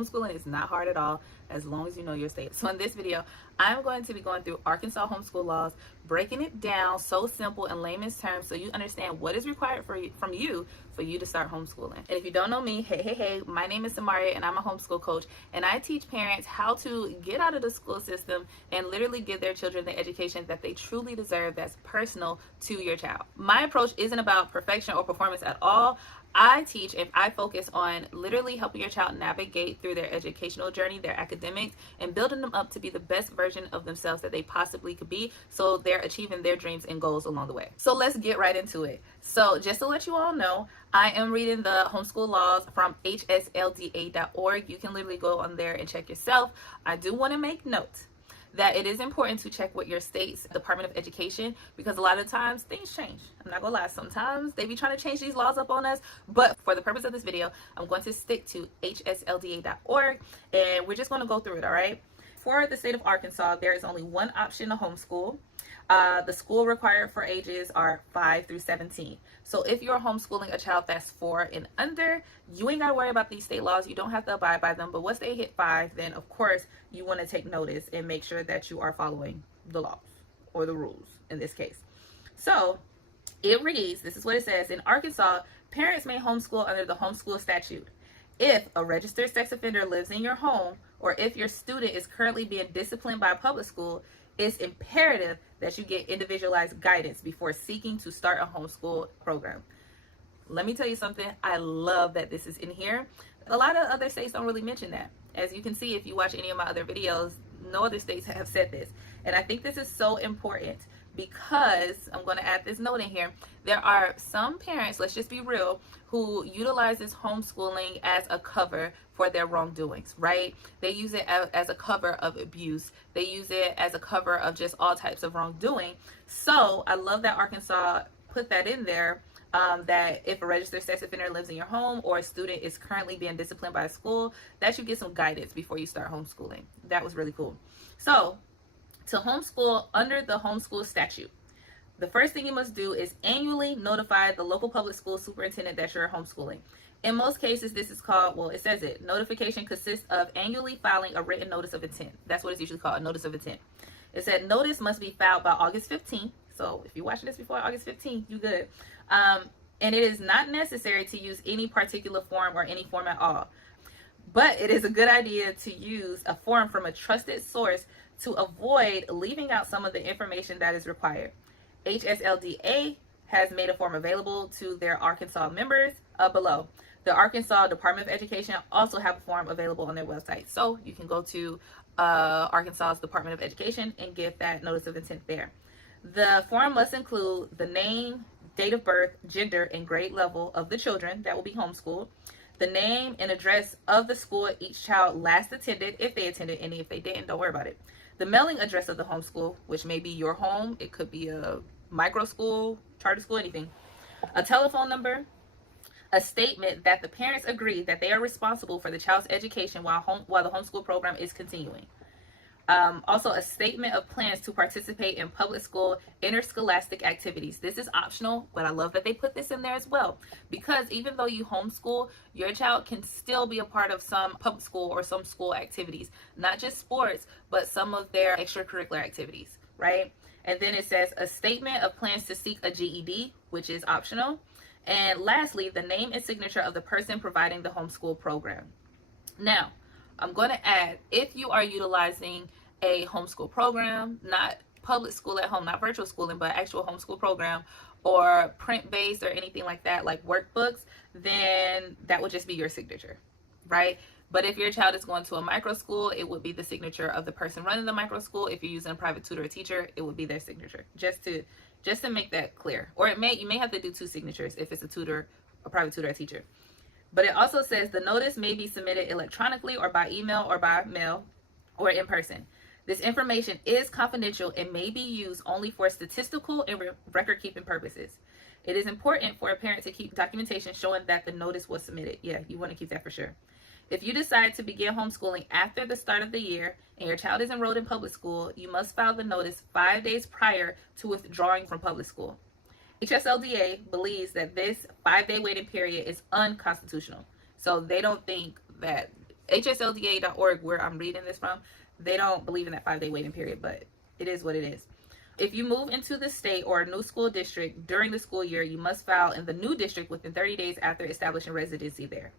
Homeschooling is not hard at all as long as you know your state. So in this video, I'm going to be going through Arkansas homeschool laws, breaking it down so simple in layman's terms so you understand what is required from you for you to start homeschooling. And if you don't know me, hey, my name is Samaria and I'm a homeschool coach, and I teach parents how to get out of the school system and literally give their children the education that they truly deserve that's personal to your child. My approach isn't about perfection or performance at all. I teach and I focus on literally helping your child navigate through their educational journey, their academics, and building them up to be the best version of themselves that they possibly could be, so they're achieving their dreams and goals along the way. So let's get right into it. So just to let you all know, I am reading the homeschool laws from hslda.org. You can literally go on there and check yourself. I do want to make note that it is important to check with your state's Department of Education, because a lot of times things change. I'm not gonna lie, sometimes they be trying to change these laws up on us, but for the purpose of this video, I'm going to stick to hslda.org, and we're just gonna go through it, all right? For the state of Arkansas, there is only one option to homeschool. The school required for ages are 5 through 17. So if you're homeschooling a child that's 4 and under, you ain't got to worry about these state laws. You don't have to abide by them. But once they hit 5, then of course you want to take notice and make sure that you are following the laws or the rules in this case. So it reads, this is what it says: in Arkansas, parents may homeschool under the homeschool statute if a registered sex offender lives in your home, or if your student is currently being disciplined by a public school. It's imperative that you get individualized guidance before seeking to start a homeschool program. Let me tell you something. I love that this is in here. A lot of other states don't really mention that. As you can see, if you watch any of my other videos, no other states have said this. And I think this is so important because I'm going to add this note in here. There are some parents, let's just be real, who utilizes homeschooling as a cover for their wrongdoings, right? They use it as a cover of abuse. They use it as a cover of just all types of wrongdoing. So I love that Arkansas put that in there, that if a registered sex offender lives in your home or a student is currently being disciplined by a school, that you get some guidance before you start homeschooling. That was really cool. So to homeschool under the homeschool statute, the first thing you must do is annually notify the local public school superintendent that you're homeschooling. In most cases, this is called, well, it says it, notification consists of annually filing a written notice of intent. That's what it's usually called, a notice of intent. It said notice must be filed by August 15th. So if you're watching this before August 15th, you good. And it is not necessary to use any particular form or any form at all. But it is a good idea to use a form from a trusted source to avoid leaving out some of the information that is required. HSLDA has made a form available to their Arkansas members below. The Arkansas Department of Education also have a form available on their website. So you can go to Arkansas's Department of Education and get that notice of intent there. The form must include the name, date of birth, gender, and grade level of the children that will be homeschooled, the name and address of the school each child last attended, if they attended any. If they didn't, don't worry about it. The mailing address of the homeschool, which may be your home. It could be a micro school, charter school, anything. A telephone number, a statement that the parents agree that they are responsible for the child's education while the homeschool program is continuing. Also, a statement of plans to participate in public school interscholastic activities. This is optional, but I love that they put this in there as well, because even though you homeschool, your child can still be a part of some public school or some school activities, not just sports, but some of their extracurricular activities, right? And then it says a statement of plans to seek a GED, which is optional. And lastly, the name and signature of the person providing the homeschool program. Now, I'm going to add, if you are utilizing a homeschool program, not public school at home, not virtual schooling, but actual homeschool program, or print-based or anything like that, like workbooks, then that would just be your signature, right? But if your child is going to a micro school, it would be the signature of the person running the micro school. If you're using a private tutor or teacher, it would be their signature, just to make that clear. Or you may have to do 2 signatures if it's a tutor, a private tutor or teacher. But it also says the notice may be submitted electronically or by email or by mail or in person. This information is confidential and may be used only for statistical and record-keeping purposes. It is important for a parent to keep documentation showing that the notice was submitted. Yeah, you want to keep that for sure. If you decide to begin homeschooling after the start of the year and your child is enrolled in public school, you must file the notice 5 days prior to withdrawing from public school. HSLDA believes that this 5-day waiting period is unconstitutional. So they don't think that HSLDA.org, where I'm reading this from, they don't believe in that 5-day waiting period, but it is what it is. If you move into the state or a new school district during the school year, you must file in the new district within 30 days after establishing residency there.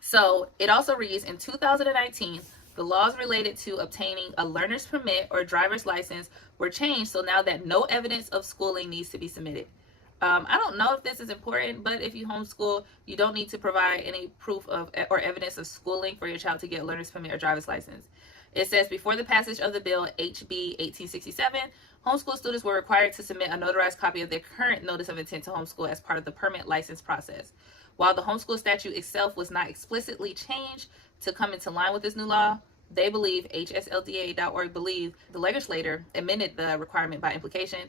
So it also reads, in 2019, the laws related to obtaining a learner's permit or driver's license were changed, so now that no evidence of schooling needs to be submitted. I don't know if this is important, but if you homeschool, you don't need to provide any proof of or evidence of schooling for your child to get a learner's permit or driver's license. It says, before the passage of the bill HB 1867, homeschool students were required to submit a notarized copy of their current notice of intent to homeschool as part of the permit license process. While the homeschool statute itself was not explicitly changed to come into line with this new law, they believe, HSLDA.org believe, the legislator amended the requirement by implication.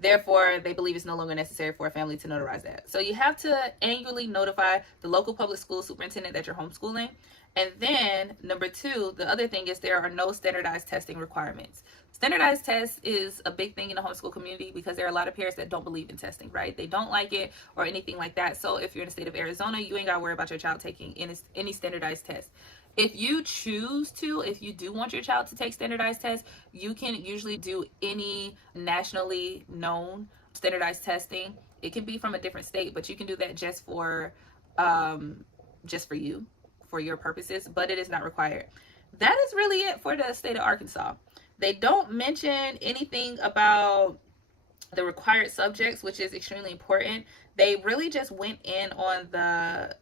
Therefore, they believe it's no longer necessary for a family to notarize that. So you have to annually notify the local public school superintendent that you're homeschooling. And then, number 2, the other thing is there are no standardized testing requirements. Standardized tests is a big thing in the homeschool community because there are a lot of parents that don't believe in testing, right? They don't like it or anything like that. So if you're in the state of Arizona, you ain't got to worry about your child taking any standardized tests. If you choose to, if you do want your child to take standardized tests, you can usually do any nationally known standardized testing. It can be from a different state, but you can do that just for you, for your purposes, but it is not required. That is really it for the state of Arkansas. They don't mention anything about the required subjects, which is extremely important. They really just went in on the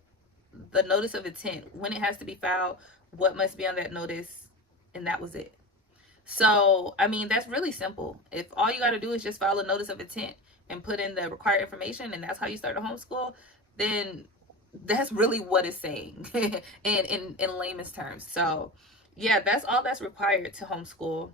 notice of intent, when it has to be filed, what must be on that notice, and that was it. So, I mean, that's really simple. If all you got to do is just file a notice of intent and put in the required information, and that's how you start a homeschool, then that's really what it's saying in layman's terms. So, yeah, that's all that's required to homeschool.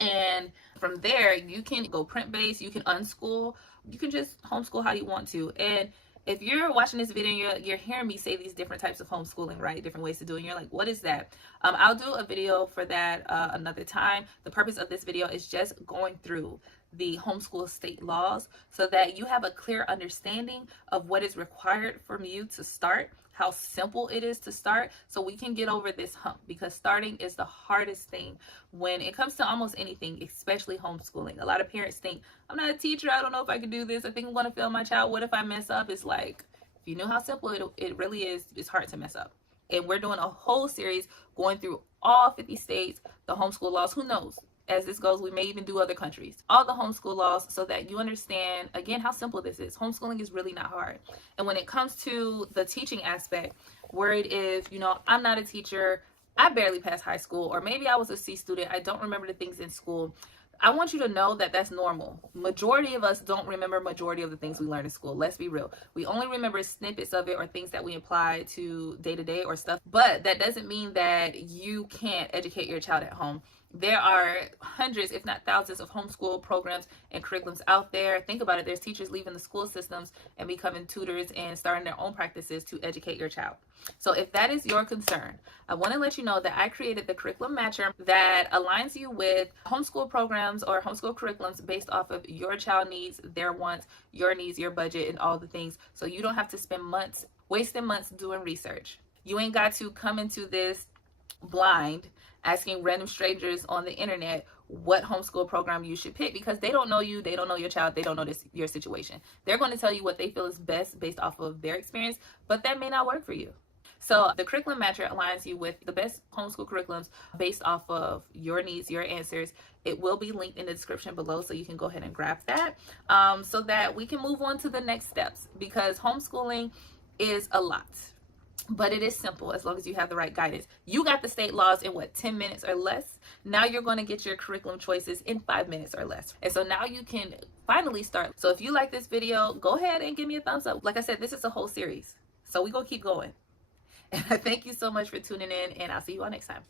And from there, you can go print-based, you can unschool, you can just homeschool how you want to. And if you're watching this video and you're hearing me say these different types of homeschooling, right? Different ways to do it. And you're like, what is that? I'll do a video for that another time. The purpose of this video is just going through the homeschool state laws so that you have a clear understanding of what is required from you to start, how simple it is to start, so we can get over this hump, because starting is the hardest thing when it comes to almost anything, especially homeschooling. A lot of parents think, I'm not a teacher, I don't know if I can do this, I think I'm going to fail my child, what if I mess up? It's like, if you knew how simple it really is, it's hard to mess up. And we're doing a whole series going through all 50 states, the homeschool laws. Who knows? As this goes, we may even do other countries, all the homeschool laws, so that you understand, again, how simple this is. Homeschooling is really not hard. And when it comes to the teaching aspect, where it is, I'm not a teacher, I barely passed high school, or maybe I was a C student, I don't remember the things in school. I want you to know that that's normal. Majority of us don't remember majority of the things we learn in school. Let's be real. We only remember snippets of it or things that we apply to day to day or stuff. But that doesn't mean that you can't educate your child at home. There are hundreds, if not thousands, of homeschool programs and curriculums out there. Think about it. There's teachers leaving the school systems and becoming tutors and starting their own practices to educate your child. So if that is your concern, I want to let you know that I created the curriculum matcher that aligns you with homeschool programs or homeschool curriculums based off of your child needs, their wants, your needs, your budget, and all the things. So you don't have to spend months, wasting months doing research. You ain't got to come into this blind, asking random strangers on the internet what homeschool program you should pick, because they don't know you, they don't know your child, they don't know your situation. They're going to tell you what they feel is best based off of their experience, but that may not work for you. So the curriculum matcher aligns you with the best homeschool curriculums based off of your needs, your answers. It will be linked in the description below, so you can go ahead and grab that so that we can move on to the next steps, because homeschooling is a lot. But it is simple as long as you have the right guidance. You got the state laws in 10 minutes or less. Now you're going to get your curriculum choices in 5 minutes or less. And so now you can finally start. So if you like this video, go ahead and give me a thumbs up. Like I said, this is a whole series, so we're going to keep going. And I thank you so much for tuning in, and I'll see you all next time.